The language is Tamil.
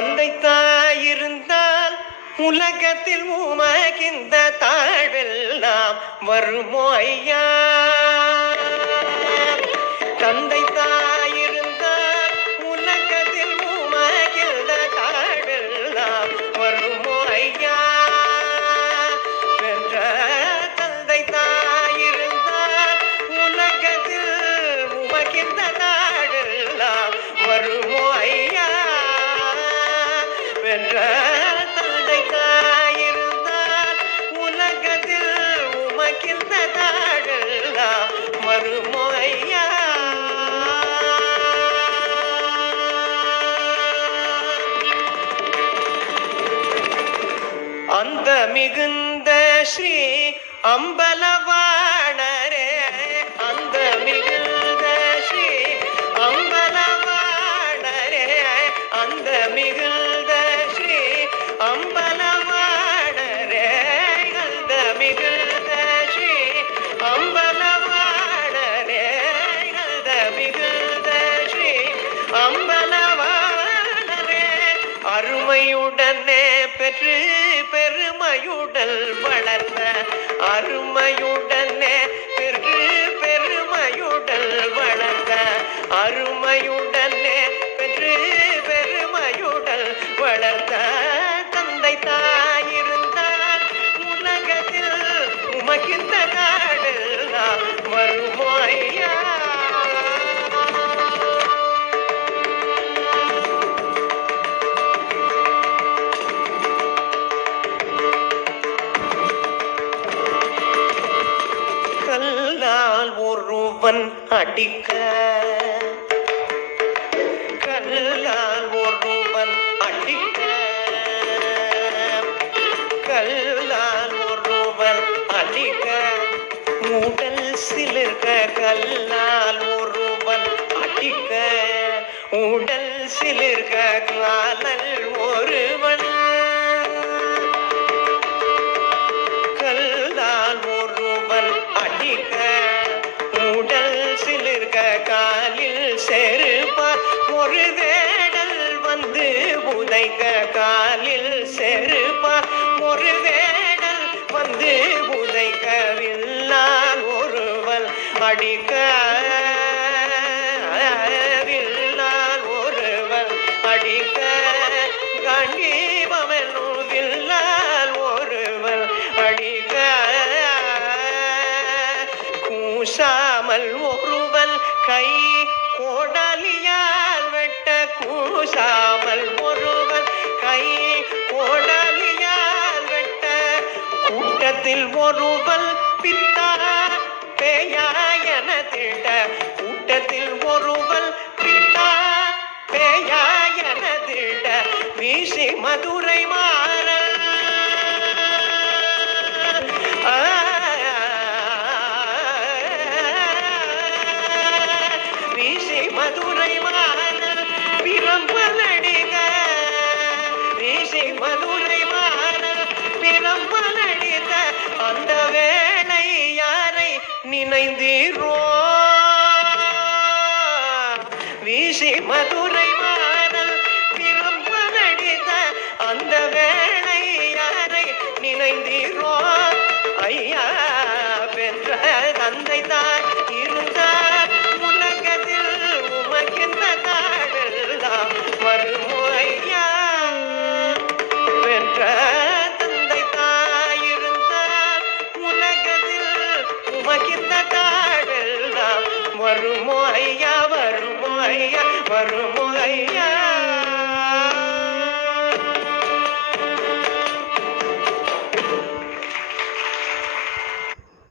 தந்தை தாயிருந்தால் உலகத்தில் உமகிந்த தாழ்வெல்லாம் வருமோ ஐயா? தந்தை தாயிருந்தால் உலகத்தில் உமகிந்த தாழ்வெல்லாம் வருமோ ஐயா? வென்ற தந்தை தாயிருந்தால் உலகத்தில் உமகிந்த தாழ்வெல்லாம் வருமோ ஐயா? வென்ற தந்தை தாயிருந்தால் உலகத்தில் உமக்கின்ற தாழெல்லாம் வருமோ ஐயா? அந்த மிகுந்த ஸ்ரீ அம்பலவாணரே, அந்த மிகுந்த ஸ்ரீ அம்பலவாணரே, அந்த மிகுந்த ஸ்ரீ அம்பலவாணரே, அந்த மிகுந்த ஸ்ரீ அம்பலவாணரே, அந்த மிகுந்த ஸ்ரீ அம்பலவாணரே, அருமையுடனே பெற்று பெருமையுடல் வளர்த்த, அருமையுடனே பெற்று பெருமையுடல் வளர்த்த, அருமையுடனே பெற்று பெருமையுடல் வளர்த்த தந்தை தாயிருந்தால் உலகத்தில் உமக்கின்ற நாடெல்லாம் வருமோ ஐயா? கல்லால் ஒருவன் அடிக்க, கல்லால் ஒருவன் அடிக்க, கல்லால் ஒருவன் அடிக்க, உடல் சிலிர்க்க, கல்லால் ஒருவன் அடிக்க, உடல் சிலிர்க்க, காலல் ஒருவன், கல்லால் ஒருவன் அடிக்க, உடல் சிலிர்க்க, காலில் செருப்பால் ஒரு வேடல் வந்து உதைக்க, காலில் செருப்பால் ஒரு வேடல் வந்து உதைக்க, வில்லால் ஒருவன் அடிக்க, வில்லால் ஒருவன் அடிக்க, கண்டீபமெனும் வில்லால் ஒருவன் அடிக்க, கூசாமல் ஒருவன் கை கோடாலியால் வெட்ட, கூசாமல் ஒருவன் கை கோடாலியால் வெட்ட, கூட்டத்தில் ஒருவன் பித்தா பேயாயன திட்ட, கூட்டத்தில் ஒருவன் பித்தா பேயாயன திட்ட, வீசி மதுரை மாற, வீசி மதுரை மாற பிரம்பலடிக, வீசி மதுரை மாற பிரம்பலடிக, அந்த வேளை யாரை நினைந்தீரோ? வீசி மதுரை மாற பிரம்பலடிக, அந்த வேளை யாரை நினைந்தீரோ? ஐயா பெற்ற தந்தை தாய் இருந்தார் உலகத்தில் உமக்கின்ற தாழெல்லாம் வருமோ ஐயா? பெற்ற தந்தை தாயிருந்தார் உலகத்தில் உமக்கின்ற தாழெல்லாம் வருமோ ஐயா? வருமோ ஐயா? வருமோ ஐயா?